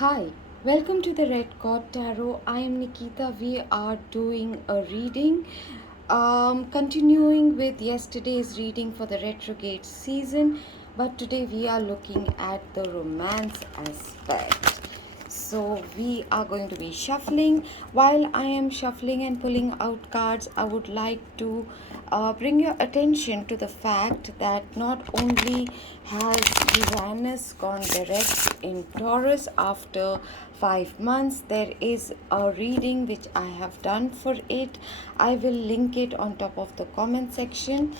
Hi, welcome to the Red Card Tarot. I am Nikita. We are doing a reading, continuing with yesterday's reading for the retrograde season, but today we are looking at the romance aspect. So we are going to be shuffling. While I am shuffling and pulling out cards, I would like to bring your attention to the fact that not only has Uranus gone direct in Taurus after 5 months, there is a reading which I have done for it. I will link it on top of the comment section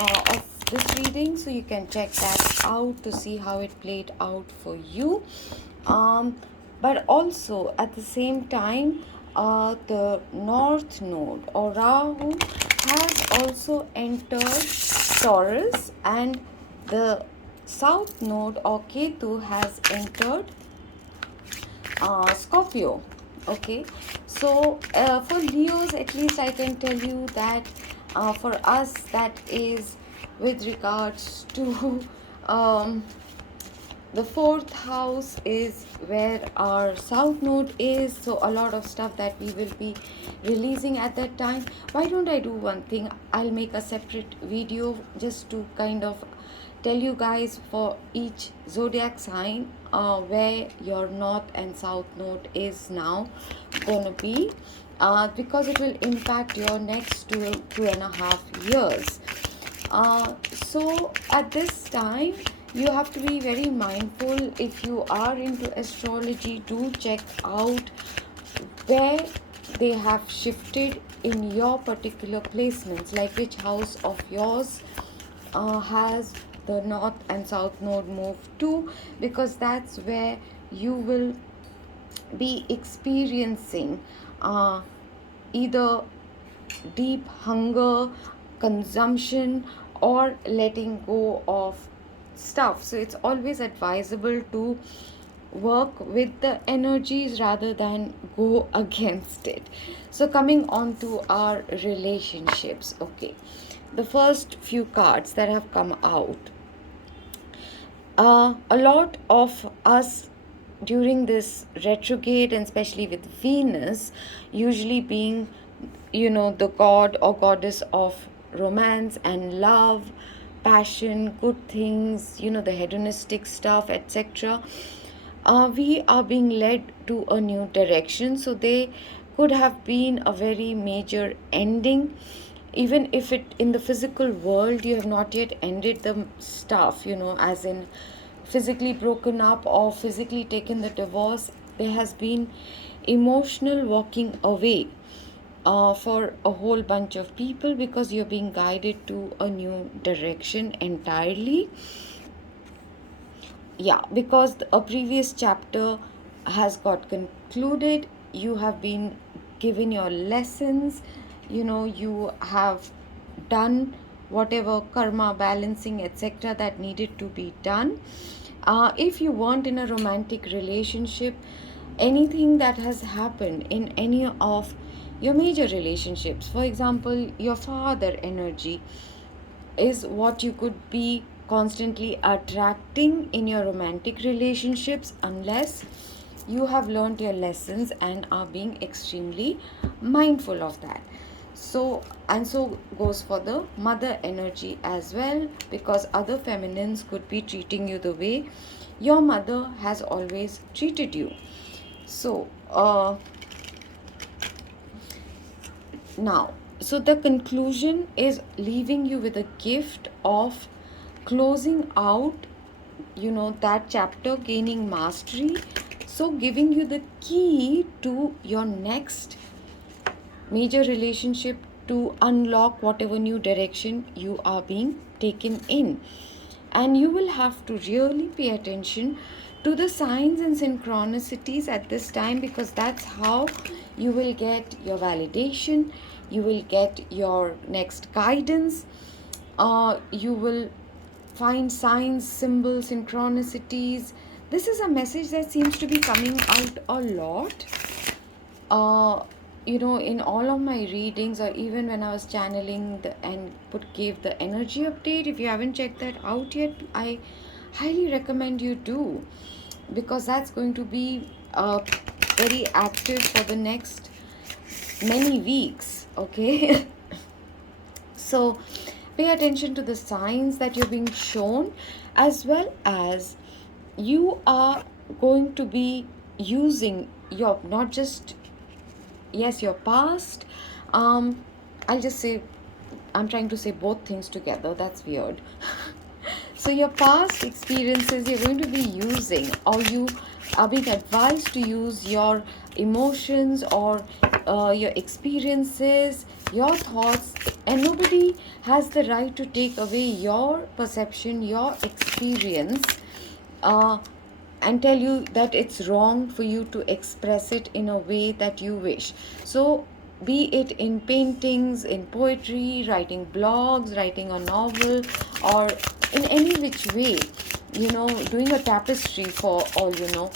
of this reading, so you can check that out to see how it played out for you. But also at the same time, the North Node or Rahu has also entered Taurus, and the South Node or Ketu has entered Scorpio. Okay, so for Leos, at least I can tell you that for us, that is with regards to the fourth house is where our south node is, so a lot of stuff that we will be releasing at that time. Why don't I do one thing? I'll make a separate video just to kind of tell you guys for each zodiac sign where your north and south node is now gonna be, because it will impact your next 2.5 years. So at this time, you have to be very mindful. If you are into astrology, do check out where they have shifted in your particular placements, like which house of yours has the north and south node move to, because that's where you will be experiencing either deep hunger, consumption, or letting go of stuff. So it's always advisable to work with the energies rather than go against it. So coming on to our relationships. Okay, the first few cards that have come out, a lot of us during this retrograde, and especially with Venus usually being, the god or goddess of romance and love, passion, good things, the hedonistic stuff, etc. We are being led to a new direction. So they could have been a very major ending, even if it in the physical world you have not yet ended the stuff, as in physically broken up or physically taken the divorce. There has been emotional walking away for a whole bunch of people, because you're being guided to a new direction entirely. Yeah, because a previous chapter has got concluded. You have been given your lessons, you have done whatever karma balancing, etc., that needed to be done. If you weren't in a romantic relationship, anything that has happened in any of your major relationships, for example your father energy, is what you could be constantly attracting in your romantic relationships, unless you have learned your lessons and are being extremely mindful of that. So, and so goes for the mother energy as well, because other feminines could be treating you the way your mother has always treated you. So now, so the conclusion is leaving you with a gift of closing out, that chapter, gaining mastery. So giving you the key to your next major relationship to unlock whatever new direction you are being taken in. And you will have to really pay attention to the signs and synchronicities at this time, because that's how you will get your validation, you will get your next guidance, you will find signs, symbols, synchronicities. This is a message that seems to be coming out a lot. In all of my readings, or even when I was channeling and gave the energy update. If you haven't checked that out yet, I highly recommend you do. because that's going to be very active for the next many weeks. Okay. So pay attention to the signs that you're being shown, as well as you are going to be using your, not just, yes, your past, um I'll just say, I'm trying to say both things together, that's weird. So your past experiences you're going to be using, or you are being advised to use your emotions, or your experiences, your thoughts, and nobody has the right to take away your perception, your experience, uh, and tell you that it's wrong for you to express it in a way that you wish. So be it in paintings, in poetry, writing blogs, writing a novel, or in any which way, doing a tapestry, for all you know,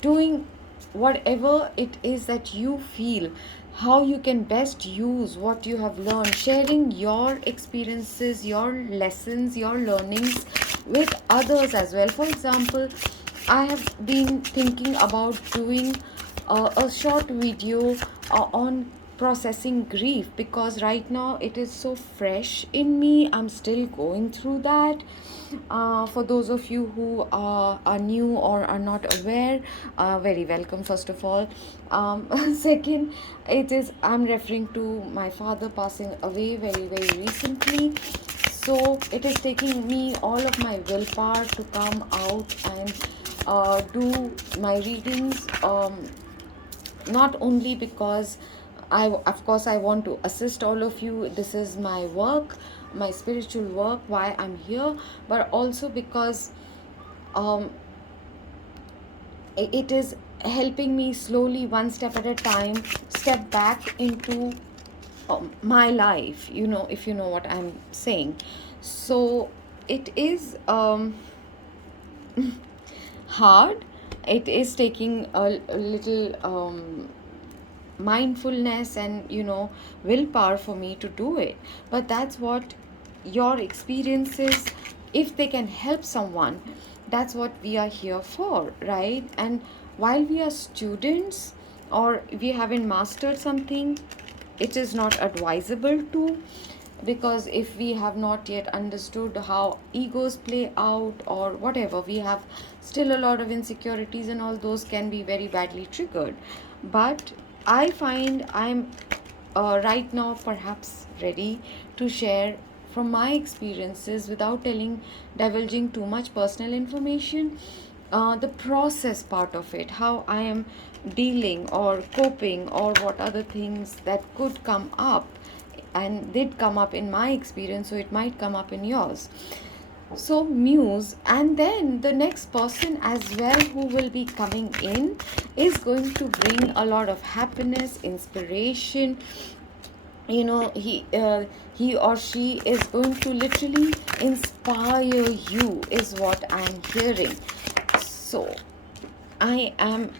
doing whatever it is that you feel, how you can best use what you have learned, sharing your experiences, your lessons, your learnings with others as well. For example, I have been thinking about doing a short video on processing grief, because right now it is so fresh in me. I'm still going through that. For those of you who are new or are not aware, very welcome, first of all. Second, I'm referring to my father passing away very, very recently. So it is taking me all of my willpower to come out and do my readings. Not only because of course, I want to assist all of you. This is my work, my spiritual work, why I'm here, but also because um, it is helping me slowly, one step at a time, step back into my life, if you know what I'm saying. So it is hard. It is taking a little mindfulness and willpower for me to do it, but that's what your experiences, if they can help someone, that's what we are here for, right? And while we are students, or we haven't mastered something, it is not advisable to, because if we have not yet understood how egos play out, or whatever, we have still a lot of insecurities, and all those can be very badly triggered. But I find I'm right now perhaps ready to share from my experiences without divulging too much personal information, the process part of it, how I am dealing or coping, or what other things that could come up and did come up in my experience, so it might come up in yours. So muse, and then the next person as well who will be coming in is going to bring a lot of happiness, inspiration. He or she is going to literally inspire you, is what I'm hearing. So I am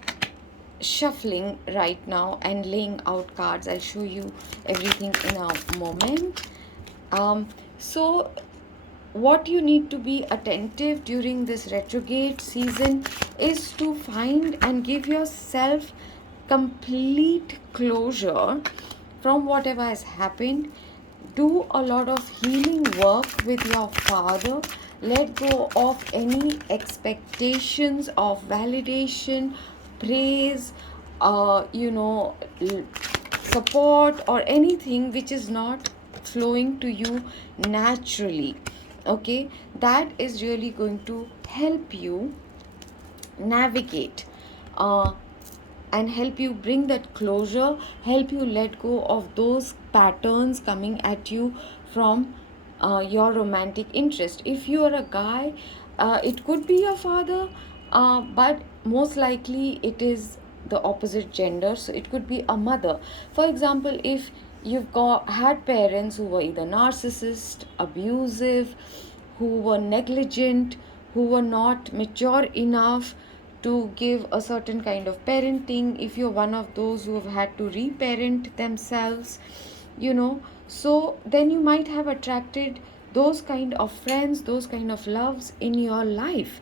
shuffling right now and laying out cards. I'll show you everything in a moment. So what you need to be attentive during this retrograde season is to find and give yourself complete closure from whatever has happened. Do a lot of healing work with your father. Let go of any expectations of validation, praise, support, or anything which is not flowing to you naturally. Okay, that is really going to help you navigate, and help you bring that closure, help you let go of those patterns coming at you from your romantic interest. If you are a guy, it could be your father, but most likely it is the opposite gender, so it could be a mother. For example, if had parents who were either narcissist, abusive, who were negligent, who were not mature enough to give a certain kind of parenting, if you're one of those who have had to reparent themselves, so then you might have attracted those kind of friends, those kind of loves in your life.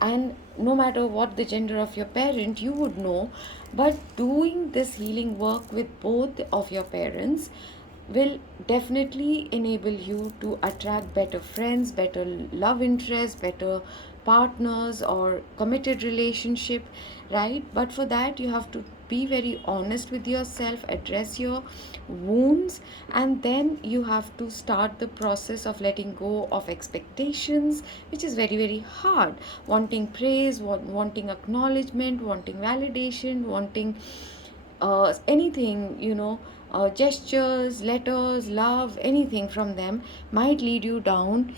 And no matter what the gender of your parent, you would know. But doing this healing work with both of your parents will definitely enable you to attract better friends, better love interests, better partners, or committed relationship, right? But for that, you have to be very honest with yourself, address your wounds, and then you have to start the process of letting go of expectations, which is very, very hard. Wanting praise, wanting acknowledgement, wanting validation, wanting anything, gestures, letters, love, anything from them might lead you down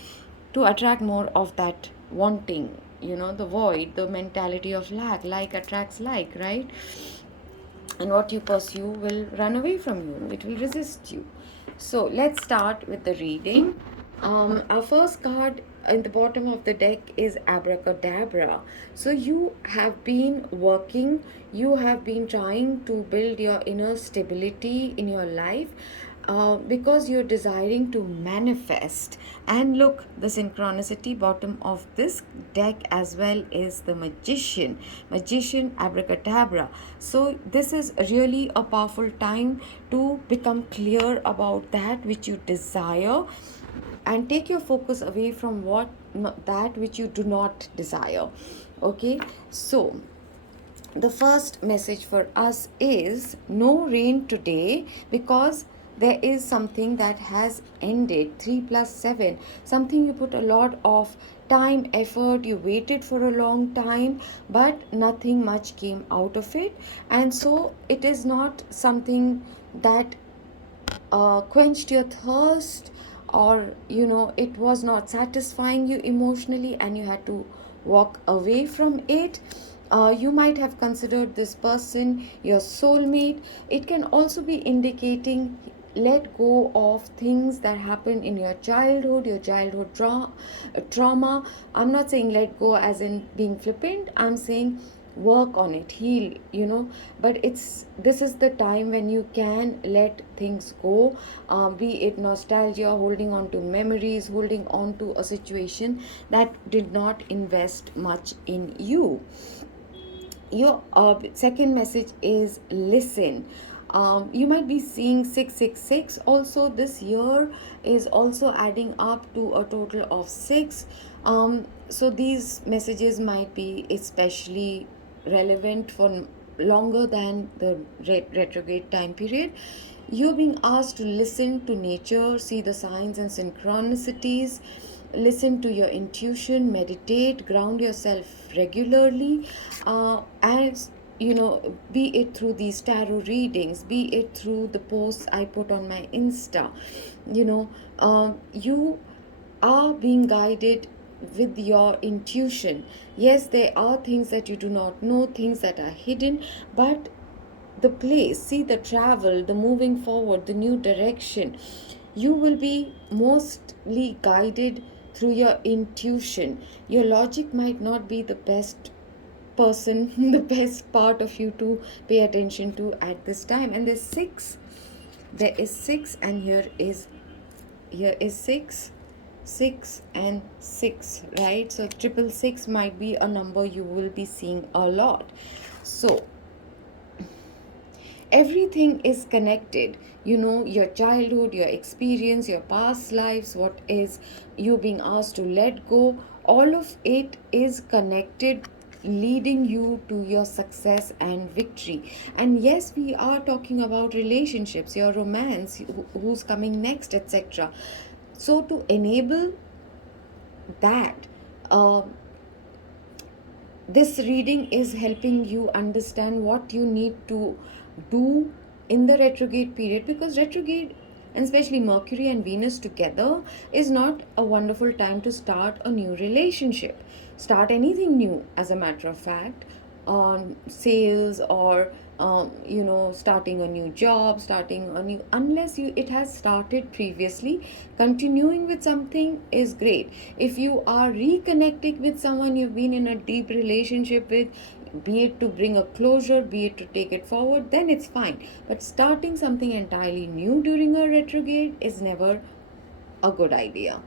to attract more of that wanting, the void, the mentality of lack. Like attracts like, right? And what you pursue will run away from you, it will resist you. So let's start with the reading. Our first card in the bottom of the deck is abracadabra. So you have been working, you have been trying to build your inner stability in your life, because you're desiring to manifest. And look, the synchronicity bottom of this deck as well is the magician abracadabra. So this is really a powerful time to become clear about that which you desire, and take your focus away from that which you do not desire. Okay, so the first message for us is no rain today, because there is something that has ended. 3 plus 7, something you put a lot of time, effort, you waited for a long time, but nothing much came out of it. And so it is not something that quenched your thirst, or it was not satisfying you emotionally and you had to walk away from it. You might have considered this person your soulmate. It can also be indicating let go of things that happened in your childhood, trauma. I'm not saying let go as in being flippant, I'm saying work on it, heal, but this is the time when you can let things go, be it nostalgia, holding on to memories, holding on to a situation that did not invest much in you. Your second message is listen. You might be seeing 666 also. This year is also adding up to a total of 6. So these messages might be especially relevant for longer than the retrograde time period. You're being asked to listen to nature, see the signs and synchronicities, listen to your intuition, meditate, ground yourself regularly, as be it through these tarot readings, be it through the posts I put on my Insta. You are being guided with your intuition. Yes, there are things that you do not know, things that are hidden, but the place, see the travel, the moving forward, the new direction, you will be mostly guided through your intuition. Your logic might not be the best person, the best part of you to pay attention to at this time. And there is 6, and here is 6, 6 and 6, right? So 666 might be a number you will be seeing a lot. So everything is connected, your childhood, your experience, your past lives, what is you being asked to let go, all of it is connected, leading you to your success and victory. And yes, we are talking about relationships, your romance, who's coming next, etc. So to enable that, uh, this reading is helping you understand what you need to do in the retrograde period, because retrograde, and especially Mercury and Venus together, is not a wonderful time to start a new relationship, start anything new, as a matter of fact, on sales, or starting a new job, starting a new, unless it has started previously. Continuing with something is great. If you are reconnecting with someone you've been in a deep relationship with, be it to bring a closure, be it to take it forward, then it's fine. But starting something entirely new during a retrograde is never a good idea.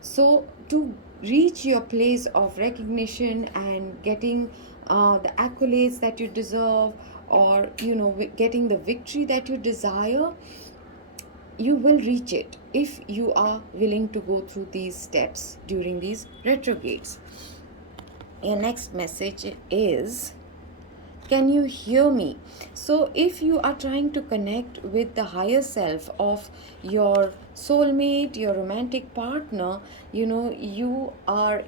So to reach your place of recognition and getting the accolades that you deserve, or getting the victory that you desire, you will reach it if you are willing to go through these steps during these retrogrades. Your next message is, can you hear me? So, if you are trying to connect with the higher self of your soulmate, your romantic partner, you are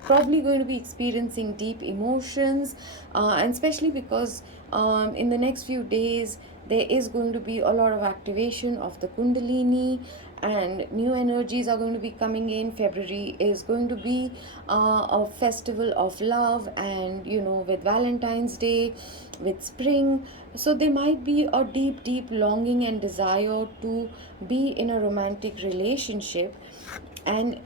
probably going to be experiencing deep emotions, and especially because in the next few days there is going to be a lot of activation of the Kundalini, and new energies are going to be coming in. February is going to be a festival of love, and with Valentine's Day, with spring. So there might be a deep longing and desire to be in a romantic relationship, and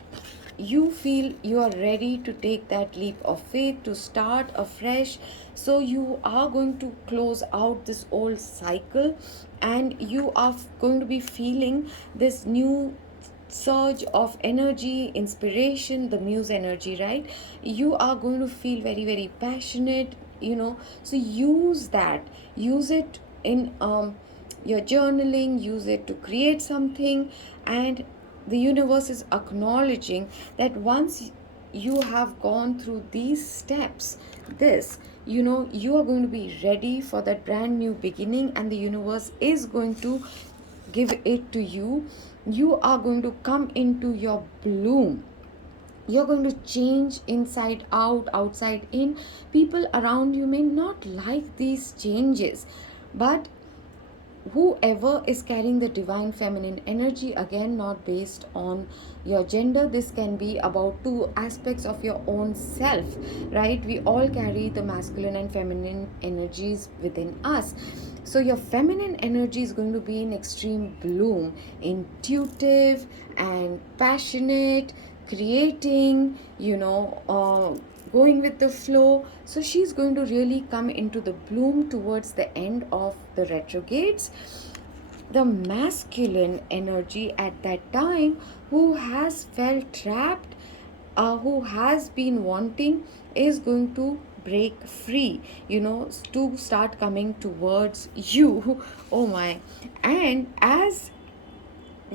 you feel you are ready to take that leap of faith to start afresh. So you are going to close out this old cycle, and you are going to be feeling this new surge of energy, inspiration, the muse energy, right? You are going to feel very passionate, so use it in your journaling, use it to create something. And the universe is acknowledging that once you have gone through these steps, this you are going to be ready for that brand new beginning, and the universe is going to give it to you. You are going to come into your bloom. You're going to change inside out, outside in. People around you may not like these changes, but whoever is carrying the divine feminine energy, again, not based on your gender, this can be about two aspects of your own self, right? We all carry the masculine and feminine energies within us. So your feminine energy is going to be in extreme bloom, intuitive and passionate, creating, going with the flow. So she's going to really come into the bloom towards the end of the retrogrades. The masculine energy at that time, who has felt trapped, who has been wanting, is going to break free, to start coming towards you. Oh my. And as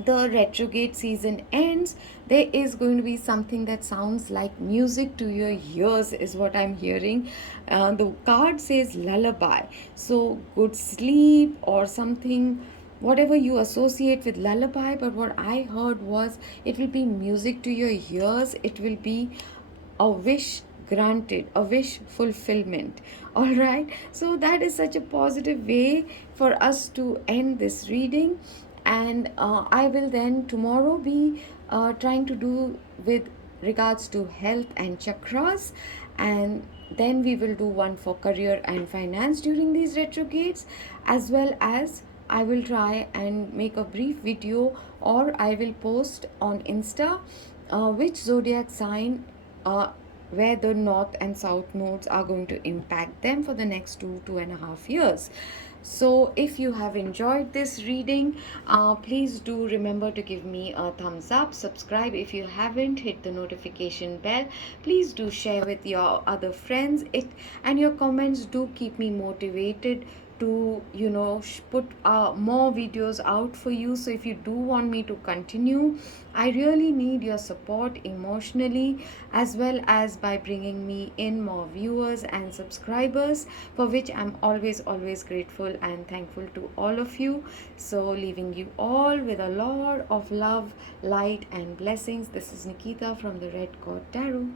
the retrograde season ends, there is going to be something that sounds like music to your ears, is what I'm hearing. The card says lullaby, so good sleep or something, whatever you associate with lullaby. But what I heard was, it will be music to your ears. It will be a wish granted, a wish fulfillment. All right, so that is such a positive way for us to end this reading. And I will then tomorrow be trying to do with regards to health and chakras, and then we will do one for career and finance during these retrogrades, as well as I will try and make a brief video, or I will post on Insta which zodiac sign, where the north and south nodes are going to impact them for the next 2.5 years. So if you have enjoyed this reading, please do remember to give me a thumbs up, subscribe if you haven't, hit the notification bell. Please do share with your other friends. And your comments do keep me motivated to put more videos out for you. So if you do want me to continue, I really need your support emotionally, as well as by bringing me in more viewers and subscribers, for which I'm always grateful and thankful to all of you. So leaving you all with a lot of love, light and blessings. This is Nikita from the Red Cord Tarot.